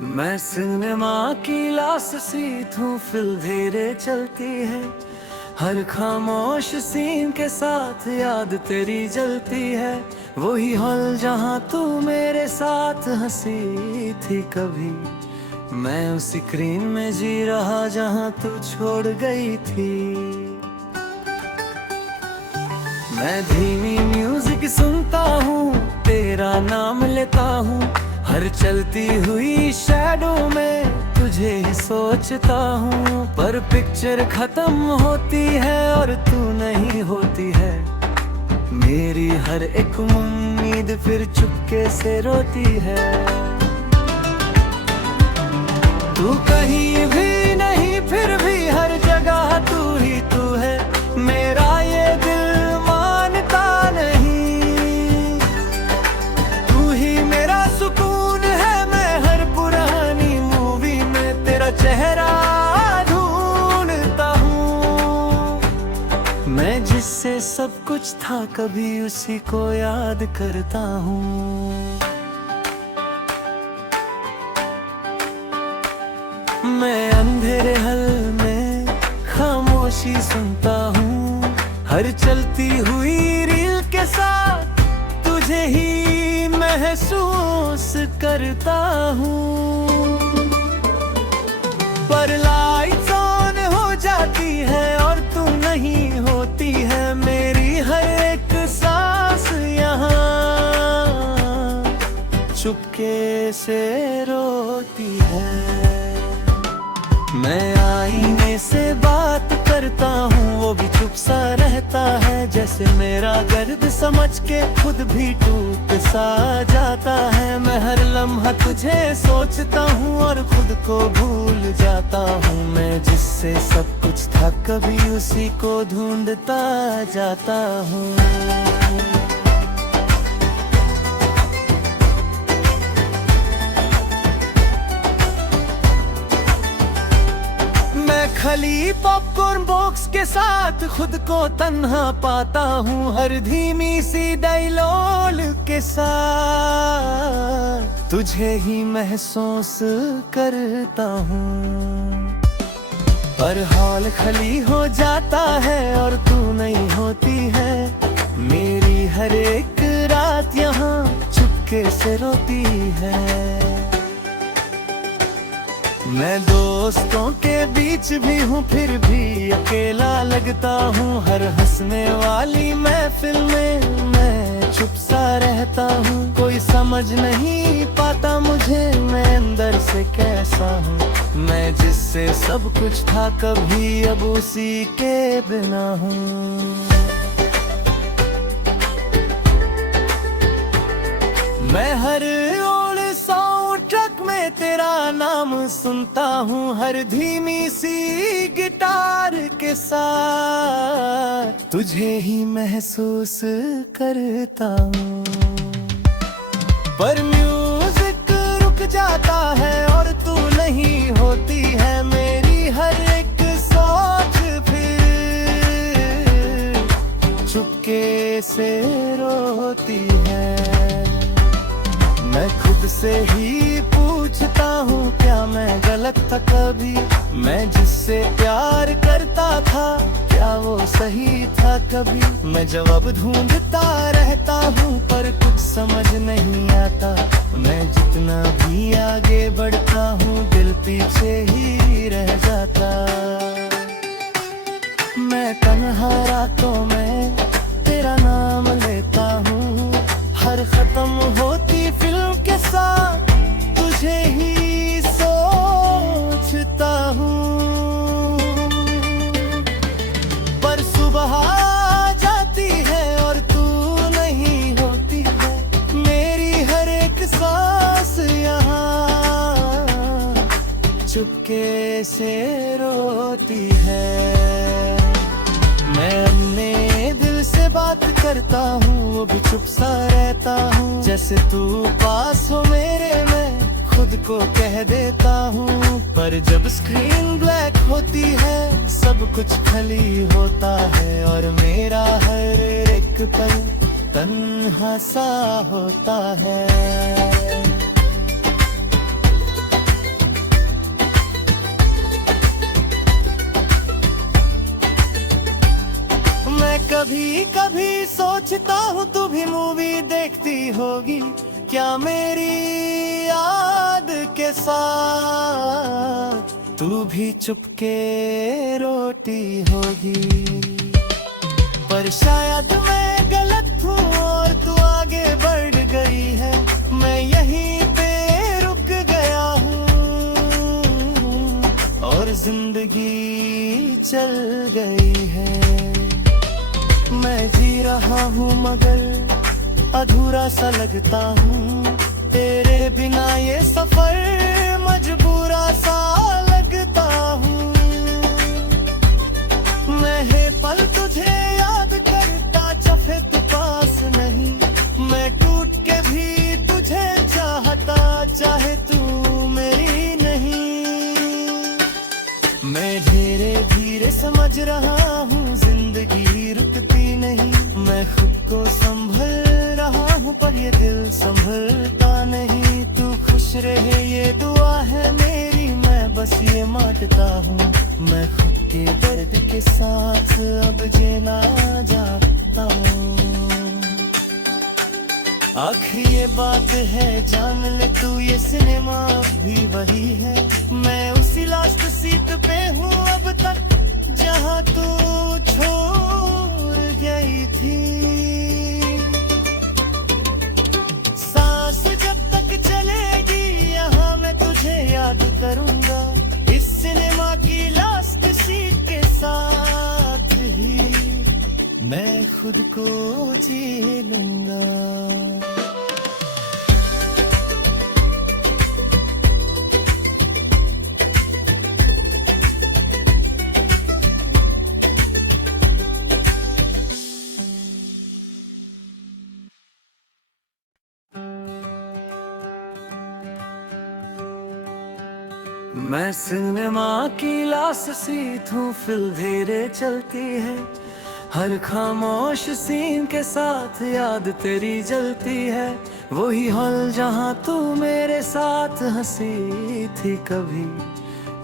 मैं सिनेमा की लाश सीट हूँ, फिल्म धीरे चलती है। हर खामोश सीन के साथ याद तेरी जलती है। वही हॉल जहाँ तू मेरे साथ हंसी थी कभी, मैं उस स्क्रीन में जी रहा जहाँ तू छोड़ गई थी। मैं धीमी म्यूजिक सुनता हूँ, तेरा नाम लेता हूँ। हर चलती हुई शैडो में तुझे ही सोचता हूँ। पर पिक्चर खत्म होती है और तू नहीं होती है। मेरी हर एक उम्मीद फिर चुपके से रोती है। तू कहीं भी नहीं, फिर भी हर जगह तू ही तू है। मेरा ये दिल मानता नहीं, तू ही मेरा सुकून है। मैं हर पुरानी मूवी में तेरा चेहरा ढूंढता हूँ। मैं जिससे सब कुछ था कभी उसी को याद करता हूँ। मैं अंधेरे हल में खामोशी सुनता हूँ। हर चलती हुई रील के साथ तुझे ही महसूस करता हूँ। पर लाइट्स ऑन हो जाती है और तू नहीं होती है। मेरी हर एक सांस यहाँ चुपके से रोती है। मैं आईने से बात करता हूँ, वो भी चुप सा रहता है। जैसे मेरा दर्द समझ के खुद भी टूट सा जाता है। मैं हर लम्हा तुझे सोचता हूँ और खुद को भूल जाता हूँ। मैं जिससे सब कुछ था कभी उसी को ढूंढता जाता हूँ। खली पॉपकॉर्न बॉक्स के साथ खुद को तन्हा पाता हूँ। हर धीमी सी डायलॉग के साथ तुझे ही महसूस करता हूँ। पर हॉल खाली हो जाता है और तू नहीं होती है। मेरी हर एक रात यहाँ चुपके से रोती है। मैं दोस्तों के बीच भी हूँ, फिर भी अकेला लगता हूँ। हर हंसने वाली महफिल में मैं चुप सा रहता हूँ। कोई समझ नहीं पाता मुझे मैं अंदर से कैसा हूँ। मैं जिससे सब कुछ था कभी अब उसी के बिना हूँ। मैं हर साउंड ट्रक में तेरा नाम सुनता हूँ। हर धीमी सी गिटार के साथ तुझे ही महसूस करता हूँ। पर म्यूजिक रुक जाता है और तू नहीं होती है। मेरी हर एक सोच फिर चुपके से रोती है। मैं खुद से ही पूछता हूँ क्या मैं गलत था कभी। मैं जिससे प्यार करता था क्या वो सही था कभी। मैं जवाब ढूंढता रहता हूँ पर कुछ समझ नहीं आता। मैं जितना भी आगे बढ़ता हूँ दिल पीछे ही रह जाता। मैं तन्हा रातों में तेरा नाम लेता हूँ। हर खत्म होती फिल्म के साथ तुझे ही सोचता हूँ। पर सुबह आ जाती है और तू नहीं होती है। मेरी हर एक सांस यहाँ चुपके से रोती है। मैं अपने दिल से बात करता हूँ, वो भी चुप सा रहता हूँ। जैसे तू पास हो मेरे मैं खुद को कह देता हूँ। पर जब स्क्रीन ब्लैक होती है सब कुछ खाली होता है। और मेरा हर एक पल तन्हा सा होता है। कभी कभी सोचता हूँ तू भी मूवी देखती होगी क्या मेरी याद के साथ, तू भी चुपके रोती होगी। पर शायद मैं गलत हूँ और तू आगे बढ़ गई है, मैं यहीं पे रुक गया हूँ और जिंदगी चल गई है। मैं जी रहा हूँ मगर अधूरा सा लगता हूँ, तेरे बिना ये सफर मजबूरा सा लगता हूँ। मैं है पल तुझे याद करता चाहे तू पास नहीं, मैं टूट के भी तुझे चाहता चाहे तू मेरी नहीं। मैं धीरे धीरे समझ रहा हूँ जिंदगी रुकती नहीं, मैं खुद को संभल रहा हूँ पर ये दिल संभलता नहीं। तू खुश रहे ये दुआ है मेरी, मैं बस ये मांगता हूँ। मैं खुद के दर्द के साथ अब जीना चाहता हूँ। आखिर ये बात है जान ले तू, ये सिनेमा अब भी वही है, मैं उसी लास्ट सीट पे हूँ अब तक जहाँ तू छोड़ गई थी। सांस जब तक चलेगी यहाँ मैं तुझे याद करूँगा, इस सिनेमा की लास्ट सीट के साथ ही मैं खुद को जी लूँगा। मैं सिनेमा की लास्ट सीट हूँ, फिल्म धीरे चलती है, हर खामोश सीन के साथ याद तेरी जलती है। वही हॉल जहाँ तू मेरे साथ हंसी थी कभी,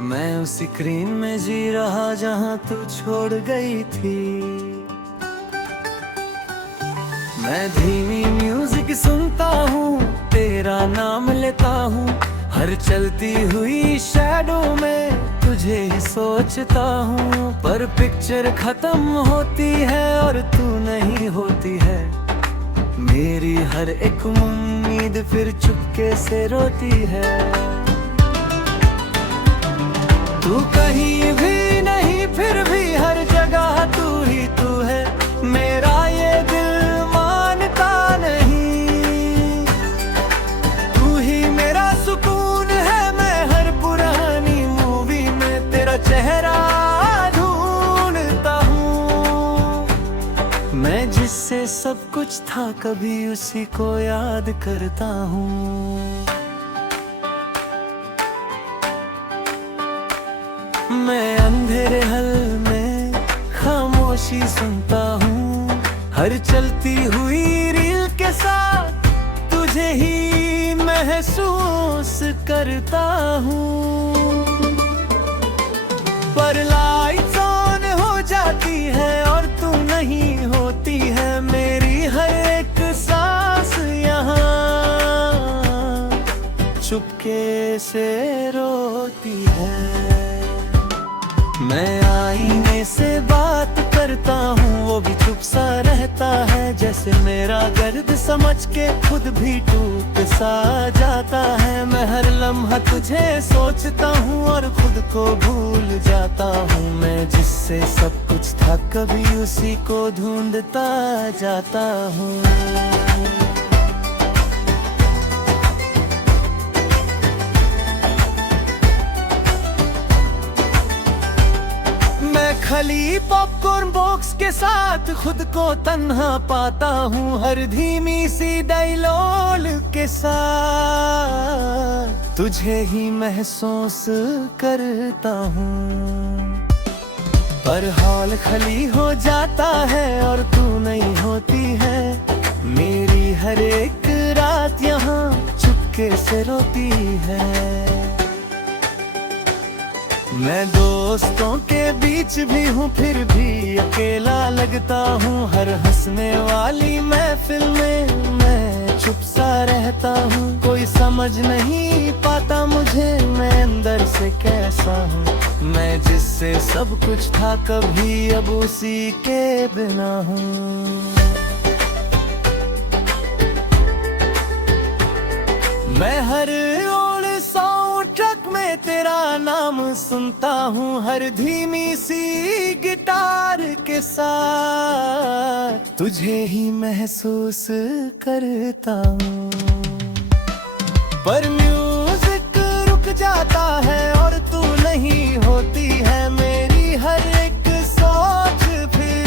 मैं उस स्क्रीन में जी रहा जहाँ तू छोड़ गई थी। मैं धीमी म्यूजिक सुनता हूँ, तेरा नाम लेता हूँ, हर चलती हुई शैडो में तुझे ही सोचता हूँ। पर पिक्चर खत्म होती है और तू नहीं होती है, मेरी हर एक उम्मीद फिर चुपके से रोती है। तू कहीं भी नहीं फिर भी हर जगह तू ही तू है, मेरा ये दिल मानता नहीं। तू ही मेरा सुकून है, मैं हर पुरानी मूवी में तेरा चेहरा ढूंढता हूँ। मैं जिससे सब कुछ था कभी उसी को याद करता हूँ। मैं अंधेरे हल में खामोशी सुनता हूँ, हर चलती हुई रील के साथ तुझे ही महसूस करता हूँ। पर लाइट्स ऑन हो जाती है और तू नहीं होती है, मेरी हर एक सांस यहाँ चुपके से रोती है। मैं आईने से बात करता हूँ, वो भी चुप सा रहता है, जैसे मेरा दर्द समझ के खुद भी टूट सा जाता है। मैं हर लम्हा तुझे सोचता हूँ और खुद को भूल जाता हूँ। मैं जिससे सब कुछ था कभी उसी को ढूंढता जाता हूँ। खली पॉपकॉर्न बॉक्स के साथ खुद को तन्हा पाता हूँ, हर धीमी सी डायलॉग के साथ तुझे ही महसूस करता हूँ। पर हॉल खाली हो जाता है और तू नहीं होती है, मेरी हर एक रात यहाँ चुपके से रोती है। मैं दोस्तों के बीच भी हूँ फिर भी अकेला लगता हूँ। हर हंसने वाली महफिल में मैं चुप सा रहता हूँ। कोई समझ नहीं पाता मुझे मैं अंदर से कैसा हूँ। मैं जिससे सब कुछ था कभी अब उसी के बिना हूँ। मैं हर ओल्ड साउंड ट्रैक में तेरा नाम सुनता हूँ। हर धीमी सी गिटार के साथ तुझे ही महसूस करता हूँ। पर म्यूजिक रुक जाता है और तू नहीं होती है मेरी हर एक सोच। फिर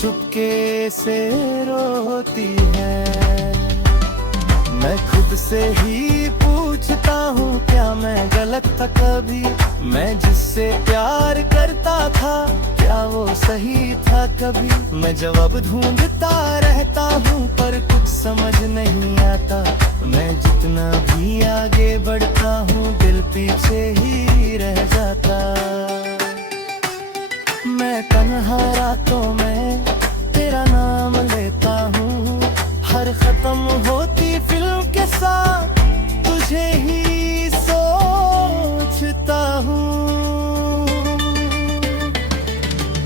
चुपके से रोती है। मैं खुद से ही पूछता हूँ क्या मैं गलत था कभी। मैं जिससे प्यार करता था क्या वो सही था कभी। मैं जवाब ढूंढता रहता हूँ पर कुछ समझ नहीं आता। मैं जितना भी आगे बढ़ता हूँ दिल पीछे ही रह जाता। मैं तन्हा रातों में तेरा नाम लेता हूँ। हर खत्म होती फिल्म के साथ तुझे ही सोचता हूँ।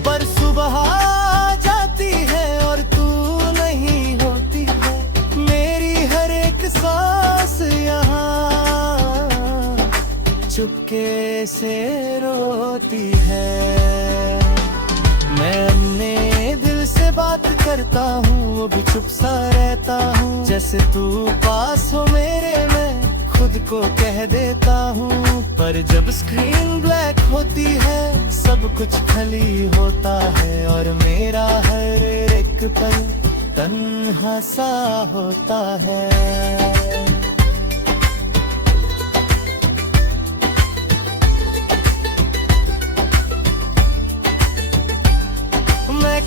पर सुबह आ जाती है और तू नहीं होती है मेरी हर एक सांस यहाँ चुपके से रोती है। मैं अपने दिल से बात करता हूँ वो भी चुप सा रहता हूँ। जैसे तू पास हो मेरे मैं खुद को कह देता हूँ। पर जब स्क्रीन ब्लैक होती है सब कुछ खाली होता है और मेरा हर एक पल तन्हा सा होता है।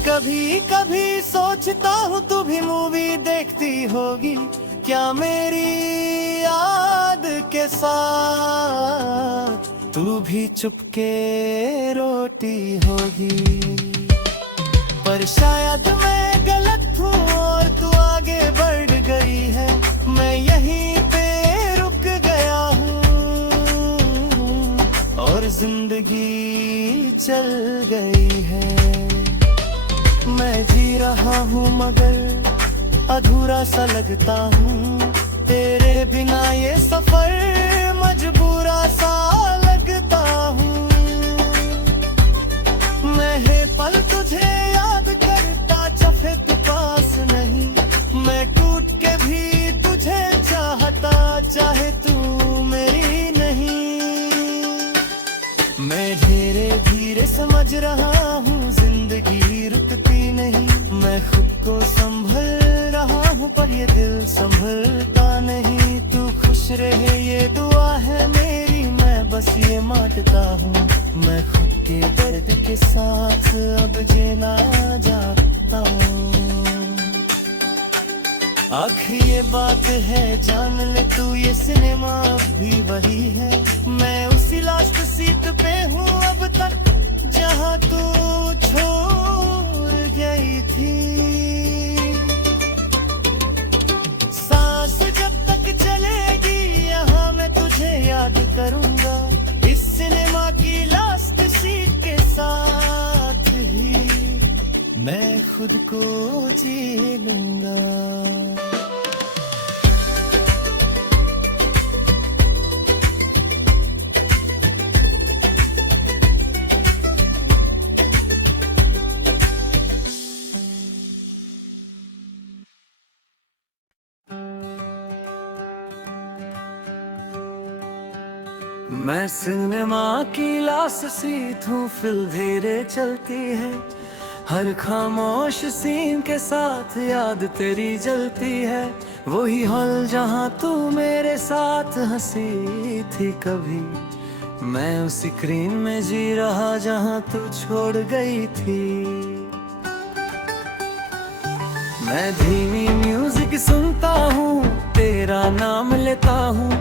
कभी कभी सोचता हूँ तू भी मूवी देखती होगी क्या मेरी याद के साथ। तू भी चुपके रोती होगी। पर शायद मैं गलत हूँ और तू आगे बढ़ गई है। मैं यहीं पे रुक गया हूँ और जिंदगी चल गई है। मैं जी रहा हूँ मगर अधूरा सा लगता हूँ। तेरे बिना ये सफर मजबूरा सा लगता हूँ। मैं है पल तुझे याद करता चाहे तू पास नहीं। मैं टूट के भी तुझे चाहता चाहे तू मेरी नहीं। मैं धीरे धीरे समझ रहा हूँ जिंदगी रुकती नहीं। मैं खुद को संभल रहा हूँ पर ये दिल संभलता नहीं। तू खुश रहे ये दुआ है मेरी मैं बस ये मांगता हूँ। मैं खुद के दर्द के साथ अब जीना जाता हूँ। आखिर ये बात है जान ले तू ये सिनेमा भी वही है। मैं उसी लास्ट सीट पे हूँ अब तक जहाँ तू छोड़ गई थी। सांस जब तक चलेगी यहाँ मैं तुझे याद करूँगा। इस सिनेमा की लास्ट सीट के साथ ही मैं खुद को जी लूँगा। मैं सिनेमा की लास्ट सीट हूँ फिल्म धीरे चलती है। हर खामोश सीन के साथ याद तेरी जलती है। वही हॉल जहाँ तू मेरे साथ हंसी थी कभी। मैं उसी स्क्रीन में जी रहा जहाँ तू छोड़ गई थी। मैं धीमी म्यूजिक सुनता हूँ तेरा नाम लेता हूँ।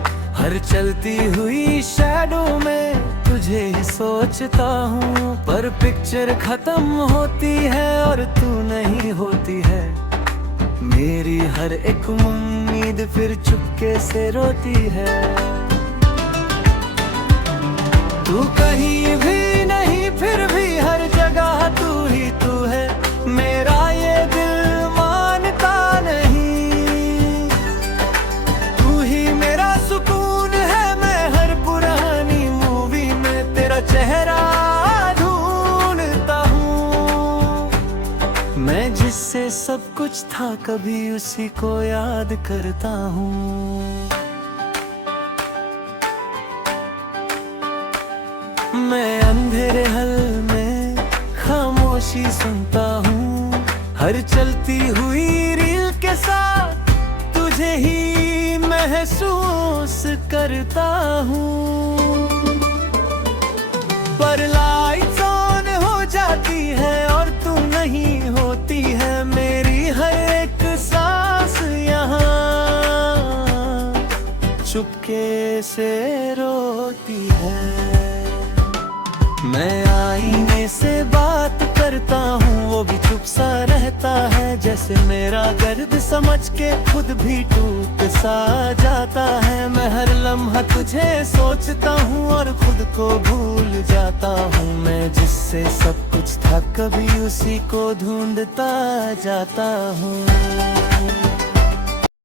हर चलती हुई शैडो में तुझे ही सोचता हूँ, पर पिक्चर खत्म होती है और तू नहीं होती है। मेरी हर एक उम्मीद फिर चुपके से रोती है। तू कहीं भी नहीं फिर भी हर जगह तू ही तू है, मेरा ये दिल मानता नहीं। तू ही मेरा सुकून है, मैं हर पुरानी मूवी में तेरा चेहरा ढूंढता हूँ। मैं जिससे सब कुछ था कभी उसी को याद करता हूँ। मैं अंधेरे हल में खामोशी सुनता हूँ, हर चलती हुई रील के साथ तुझे ही महसूस करता हूँ। पर लाइट्स ऑन हो जाती है और तू नहीं होती है, मेरी हर एक सांस यहाँ चुपके से रोती है। मैं आईने से बात करता हूँ, वो भी चुप सा रहता है, जैसे मेरा दर्द समझ के खुद भी टूट सा जाता है। मैं हर लम्हा तुझे सोचता हूँ और खुद को भूल जाता हूँ। मैं जिससे सब कुछ था कभी उसी को ढूंढता जाता हूँ।